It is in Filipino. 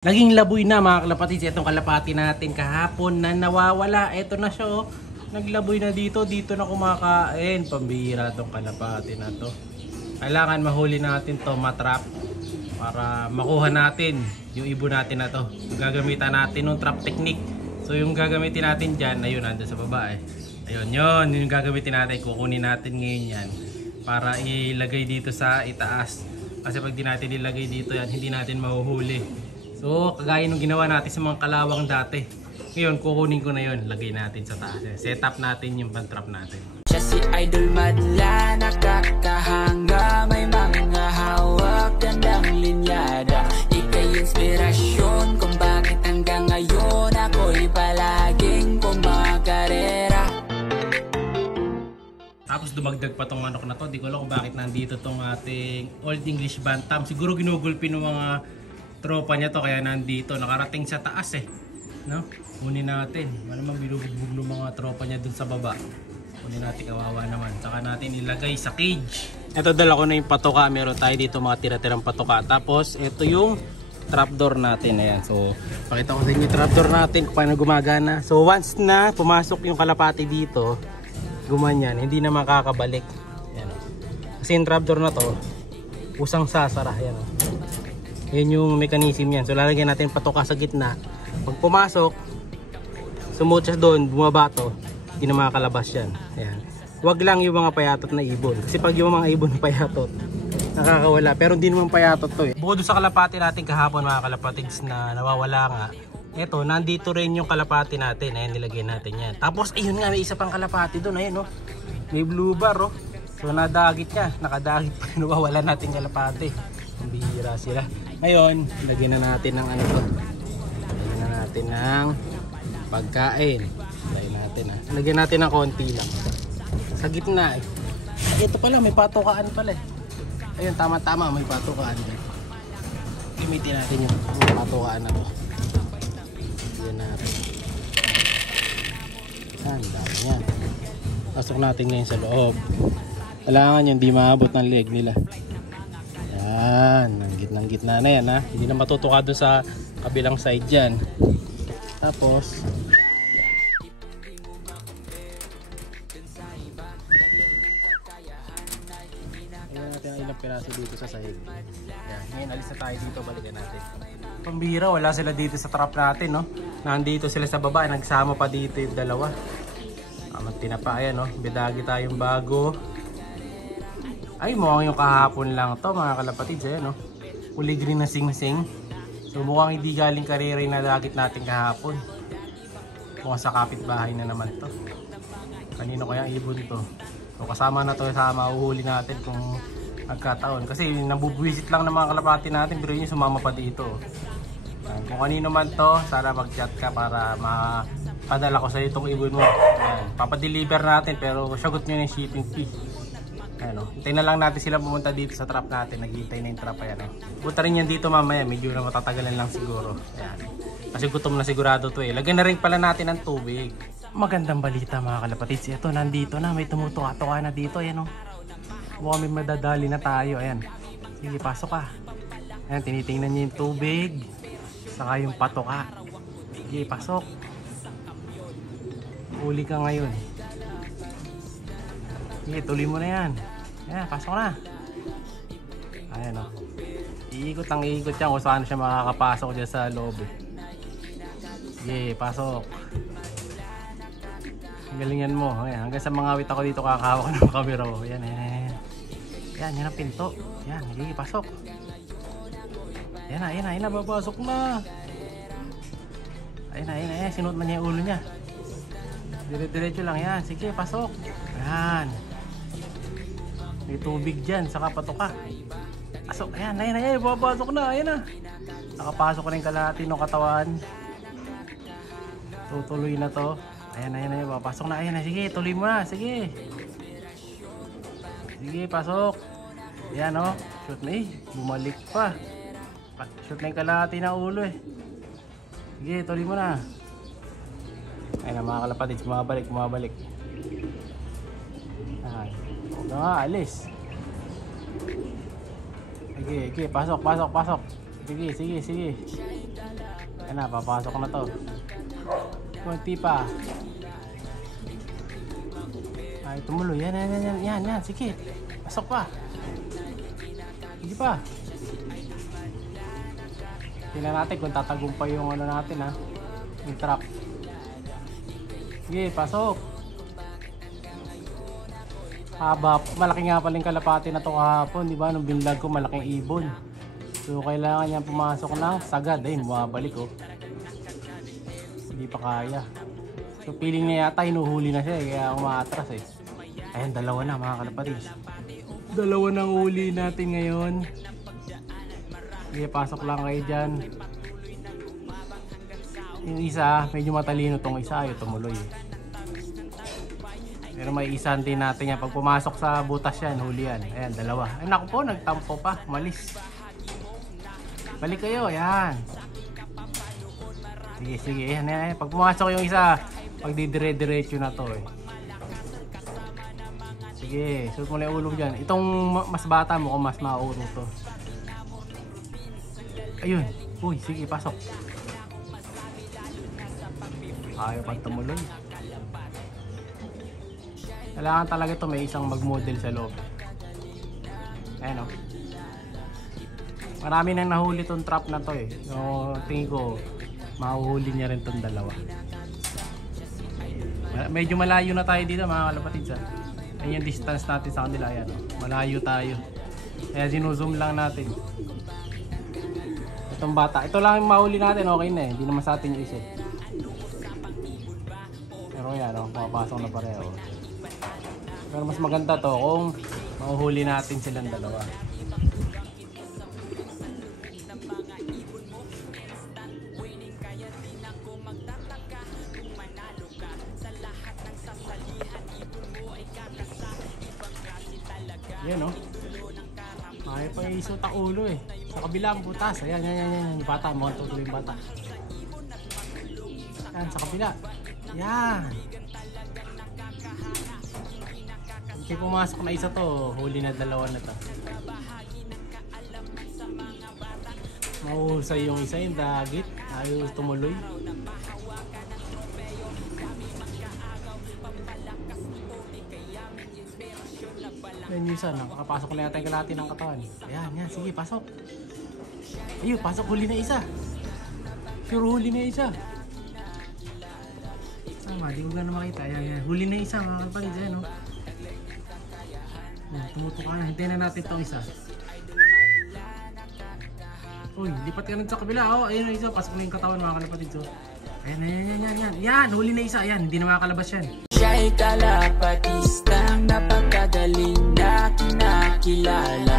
Naging laboy na mga kalapatids, itong kalapati natin kahapon na nawawala. Ito na siya oh. Naglaboy na dito na kumakain. Pambihira tong kalapati na to. Kailangan mahuli natin to, matrap para makuha natin yung ibon natin na to. Gagamitan natin ng trap technique. So yung gagamitin natin dyan, ayun, nandun sa baba eh. Ayun, yun yung gagamitin natin. Kukunin natin ngayon yan para ilagay dito sa itaas. Kasi pag di natin ilagay dito yan, hindi natin mahuhuli. So, kagaya nung ginawa natin sa mga kalawang dati. Ngayon, kukunin ko na yun. Lagay natin sa taas. Set up natin yung pantrap natin. Siya si Idol Madla, nakakahanga. May mga hawak, gandang linyada. Ika'y inspirasyon kung bakit hanggang ngayon ako'y palaging kumakarera. Tapos dumagdag pa tong manok na to. Di ko alam kung bakit nandito tong ating Old English Bantam. Siguro ginugulpi ng mga tropa niya to kaya nandito, nakarating sa taas eh, no? Kunin natin, malamang binubugbog ng mga tropa niya dun sa baba. Kunin natin, kawawa naman. Saka natin ilagay sa cage. Ito, dala ko na yung patoka. Meron tayo dito mga tira-tirang patoka. Tapos ito yung trapdoor natin, ayan. So pakita ko sa inyo yung trapdoor natin kung paano gumagana. So once na pumasok yung kalapati dito, gumanyan, hindi na makakabalik. Ayan. Kasi yung trapdoor na to usang sasara, ayan. Yan yung mechanism yan. So lalagyan natin patoka sa gitna. Pag pumasok, sumot siya doon, bumabato, hindi na makakalabas yan. Ayan. Huwag lang yung mga payatot na ibon. Kasi pag yung mga ibon payatot, nakakawala. Pero hindi naman payatot to eh. Bukod sa kalapati natin kahapon mga kalapatids na nawawala nga, eto, nandito rin yung kalapati natin. Ayan, nilagyan natin yan. Tapos ayun nga, may isa pang kalapati doon. Ayan oh. May blue bar oh. So nadagit niya. Nakadagit pa yung nawawala natin kalapati. Ang bihira sila. Ngayon, lagyan na natin ng ano to. Lagyan na natin ng pagkain. Lagyan natin ng konti lang. Sa gitna eh. Ito pala, may patukaan pala eh. Ayun, tama-tama, may patukaan dyan. Gamitin natin yung patukaan na to. Lagyan natin. Yan, dami yan. Pasok natin ngayon sa loob. Kailangan yung di maabot ng leg nila. Yan, ng gitna na yan ha. Hindi na matutuka doon sa kabilang side dyan. Tapos ayan natin ang ilang piraso dito sa sahig. Yan, ngayon alis na tayo dito, balikan natin. Pambira, wala sila dito sa trap natin no. Nandito sila sa baba, nagsama pa dito yung dalawa. Tinapa, ayan no. Bidagi tayong bago. Ay, mukhang yung kahapon lang to mga kalapatids, ayan no. Kulay green na sing-sing. So mukhang hindi galing karere na dagit natin kahapon. Mukhang sa kapitbahay na naman to. Kanino kaya ibon to? So kasama na to sa mahuhuli natin kung nagkataon. Kasi nabubuwisit lang ng mga kalapati natin, pero yun sumama pa dito. Kung kanino man to, sana mag-chat ka para mapadala ko sa itong ibon mo. Ayan. Papadeliver natin pero sagot nyo na yung shipping fee. Ano, hintayin na lang natin sila pumunta dito sa trap natin. Naghihintay na yung trap, ayan eh. Punta rin yan dito mamaya, medyo na matatagalan lang siguro. Ayan. Kasi gutom na sigurado to eh. Lagyan na rin pala natin ng tubig. Magandang balita mga kalapatids. Ito, nandito na, may tumutuka-tuka na dito. Ayan o. Mukhang may madadali na tayo. Ayan. Sige, pasok ka. Ayan, tinitingnan niya yung tubig. Saka yung patoka. Sige, pasok. Uli ka ngayon. Sige, tuloy mo na yan. Ayan, pasok na. Ayan o. Iikot ang iikot yan kung saan siya makakapasok dyan sa loob eh. Sige, pasok. Galingan mo. Ayan, hanggang sa mga awit ako dito kakahawak ng camera ko. Ayan, ayan. Ayan, yan ang pinto. Ayan, sige, pasok. Ayan na, ayan na, ayan na, babasok na. Ayan na, ayan na, ayan. Sinuot na niya yung ulo niya. Dire-diretso lang yan. Sige, pasok. Ayan. May tubig dyan, saka patoka. Pasok, ayan, ayan, ayan, babasok na, ayan na. Nakapasok rin kalahati ng katawan. Tutuloy na to. Ayan, ayan, ayan, babasok na, ayan na, sige, tuloy mo na, sige. Sige, pasok. Ayan o, shoot na eh, bumalik pa. Shoot na yung kalahati ng ulo eh. Sige, tuloy mo na. Ayan na mga kalapatids, bumabalik. Ayan. Huwag na nga, alis. Sige, pasok. Sige, sige, sige. Ayan na, papasok na to. Kunti pa. Ay, tumuloy. Yan, yan, yan, yan, yan. Sige. Pasok pa. Sige pa. Tingnan natin kung tatagumpay yung ano natin ha. Yung trap. Sige, pasok. Haba. Malaki nga paling kalapati na to kahapon. Diba? Nung binlag ko malaking ibon. So kailangan niya pumasok ng sagad. Ayun, bumabalik oh. Hindi pa kaya. So feeling niya yata hinuhuli na siya eh. Kaya umaatras eh. Ayan, dalawa na mga kalapatids. Dalawa ng huli natin ngayon. Sige, pasok lang kayo dyan. Yung isa, medyo matalino tong isa. Ayaw tumuloy eh. Pero may isan din natin yan. Pag pumasok sa butas yan, huli yan. Ayan, dalawa. Ay naku po, nagtampo pa. Malis. Balik kayo, ayan. Sige, sige. Ayan, ayan. Pag pumasok yung isa, pag didire-diretso na to eh. Sige, suot mo na yung ulo dyan. Itong mas bata mo kung mas mauro to. Ayun. Uy, sige, pasok. Ayaw pang tumuloy. Kailangan talaga ito may isang mag-model sa loob. Ayan o. Marami nang nahuli tong trap na to eh. So, tingin ko, mahuhuli niya rin tong dalawa. Medyo malayo na tayo dito mga kalapatids ha. Ayan yung distance natin sa kanila. Ayan, oh. Malayo tayo. Kaya sinuzoom lang natin. Itong bata. Ito lang yung mahuli natin. Okay na eh. Hindi naman sa atin yung isa. Pero yan oh. Makapasok na pareho. Pero mas maganda to kung mahuhuli natin silang dalawa. Yan oh. Ay pa isot ang ulo eh. Sa kabila ang butas. Ayan, yan, yan, yan. Yung bata. Mukhang tutuloy yung bata. Yan, sa kabila. Yan. Hindi pumasok na isa to. Huli na dalawa na to. Mahuhusay yung isa yung dagit. Ayaw tumuloy. Yan yung isa, nakapasok na yata yung kalahati ng katawan. Ayan, yan, sige, pasok. Ayun, pasok, huli na isa. Sure, huli na isa. Tama, di ko gano'n makita. Ayan, yan, huli na isa, mga kapatid. Ayan, no? Tumutuka na, hintayin na natin itong isa. Uy, lipat ka na sa kabila. Oh, ayun na isa, pasok na yung katawan, mga kapatid. So, ayan, ayan, yan, yan, yan. Yan, huli na isa. Ayan, hindi na makakalabas yan. Siya'y kalapatistang napakadaling na kinakilala.